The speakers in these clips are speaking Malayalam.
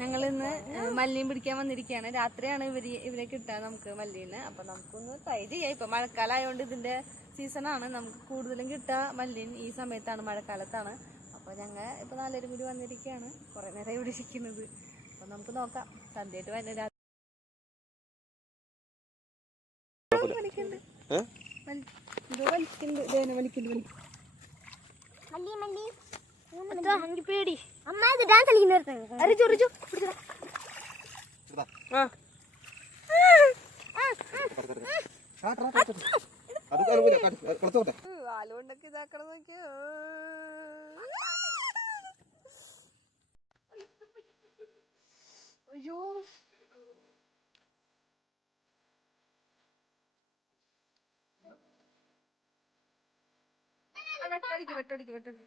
ഞങ്ങൾ ഇന്ന് മല്ലിയും പിടിക്കാൻ വന്നിരിക്കുകയാണ്. രാത്രിയാണ് ഇവർ ഇവരെ കിട്ടുക നമുക്ക് മല്ലീന് അപ്പൊ നമുക്കൊന്ന് ട്രൈ ചെയ്യാം. ഇപ്പൊ മഴക്കാലം ആയതുകൊണ്ട് ഇതിന്റെ സീസണാണ് നമുക്ക് കൂടുതലും കിട്ടുക മല്ലീൻ ഈ സമയത്താണ് മഴക്കാലത്താണ്. അപ്പൊ ഞങ്ങൾ ഇപ്പൊ നാലുപേരും കൂടി വന്നിരിക്കുകയാണ്. കുറെ നേരം ഇവിടെ ഇരിക്കുന്നത്. അപ്പൊ നമുക്ക് നോക്കാം. സന്ധ്യയായിട്ട് വരുന്ന രാത്രി വലിക്കുന്നുണ്ട്. വലിക്കുന്നുണ്ട് വലിക്കുന്നുണ്ട്. എനിക്ക് പേടി. അമ്മ ഇത് ഡാൻസ് കളിക്കുന്ന അറിയിച്ചു അറിയിച്ചു ആ. ആലുകൊണ്ടൊക്കെ ഇതാക്കണം നോക്കിയോ. അയ്യോ. വെട്ടടിക്ക് വെട്ടടിക്ക് വെട്ടടിക്ക്.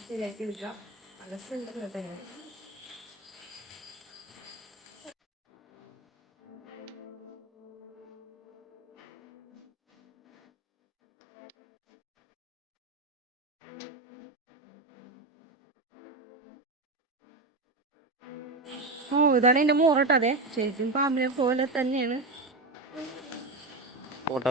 ശരിയാക്കി ഓ ഇതാണ് എന്റെ മോറട്ടോ അതെ. ശരിക്കും പാമ്പിനെ പോലെ തന്നെയാണ്. പോട്ടെ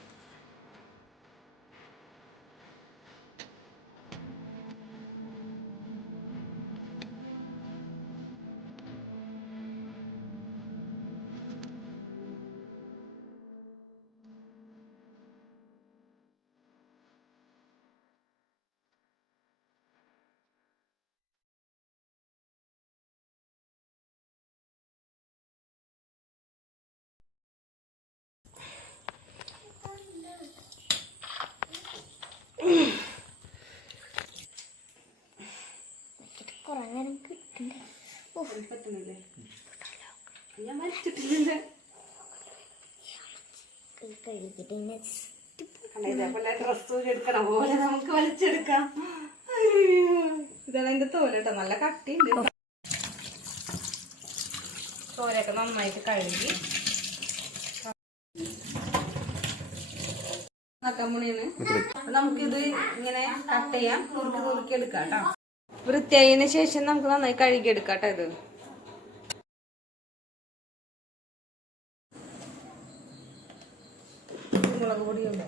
പറ്റുന്നില്ലേ ഞാൻ മരിച്ചിട്ടില്ല എടുക്കണ പോലെ നമുക്ക് വലിച്ചെടുക്കാം. ഇതാണ് അതിന്റെ നല്ല കട്ടിയുണ്ട്. തോലൊക്കെ നന്നായിട്ട് കഴുകി. നക്കമുണിയാണ് നമുക്കിത് ഇങ്ങനെ കട്ട് ചെയ്യാം. നുറുക്കി നുറുക്കി എടുക്കാം കേട്ടോ. വൃത്തിയായതിനു ശേഷം നമുക്ക് നന്നായി കഴുകി എടുക്കാം കേട്ടോ ഇത്. മുളക് പൊടിയുണ്ടോ?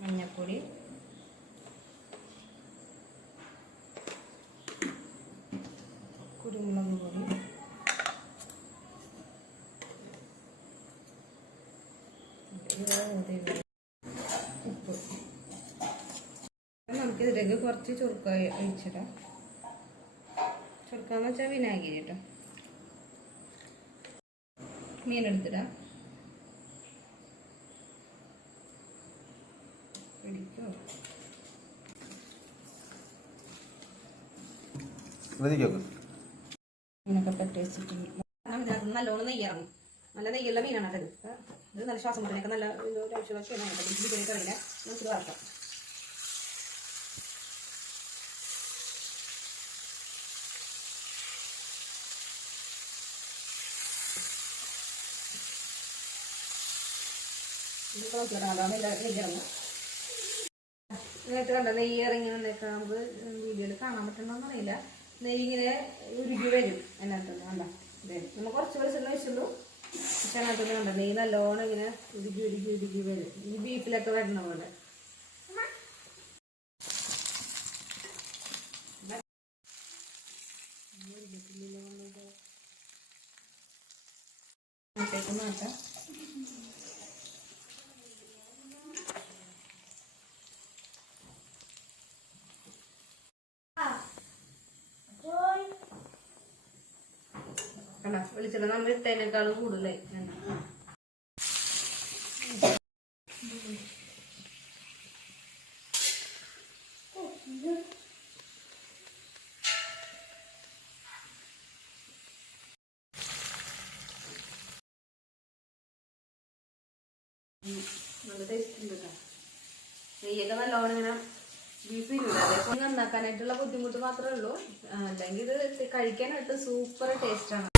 മഞ്ഞപ്പൊടി. നമുക്കിതിലേക്ക് കുറച്ച് ചുരുക്ക ഒഴിച്ചിടാം. ചുരുക്കാന്ന് വെച്ചാൽ വിനാഗിരി കേട്ടോ മീനെടുത്തിടാം. പിടിക്കോ? ശ്രദ്ധിക്കോക്ക്. മീനൊക്കെ പെട്ട് വെച്ചിട്ടുണ്ട് ഇതിനകത്ത് നല്ലോണം നെയ്യറങ്ങും. നല്ല നെയ്യുള്ള മീനാണ് അത്. ഇത് നല്ല ശ്വാസം മുട്ടിനൊക്കെ നല്ല കേട്ടോ ബിരിയാണി കഴിയില്ല നമുക്ക് വറക്കാം ഇറങ്ങും നേരത്തെ കണ്ട നെയ്യ് ഇറങ്ങി വന്നേക്കാം നമുക്ക് വീഡിയോയിൽ കാണാൻ പറ്റണമെന്ന് അറിയില്ല. നെയ്യ് ഇങ്ങനെ ഉരുകി വരും അതിനകത്തുനിന്ന് കണ്ട. ഇതേ നമ്മൾ കുറച്ച് വെളിച്ചെണ്ണ വെച്ചുള്ളൂ പക്ഷെ അതിനകത്തുനിന്ന് കണ്ട നെയ്യ് നല്ലോണം ഇങ്ങനെ ഉരുകി ഉരുകി ഉരുകി വരും. ഈ ബീഫിലൊക്കെ വരണ പോലെ. മാറ്റാം കണ്ട വെളിച്ചെണ്ണ നമ്മൾ ഇട്ടതിനേക്കാളും കൂടുതലായി. എണ്ണ നല്ല ടേസ്റ്റ് ഉണ്ട് കേട്ടോ നെയ്യൊക്കെ നല്ലോണം ഇങ്ങനെ ബീഫ് ഇല്ല അതേപോലെ നന്നാക്കാനായിട്ടുള്ള ബുദ്ധിമുട്ട് മാത്രമേ ഉള്ളൂ. അല്ലെങ്കിൽ ഇത് കഴിക്കാനായിട്ട് സൂപ്പർ ടേസ്റ്റ് ആണ്.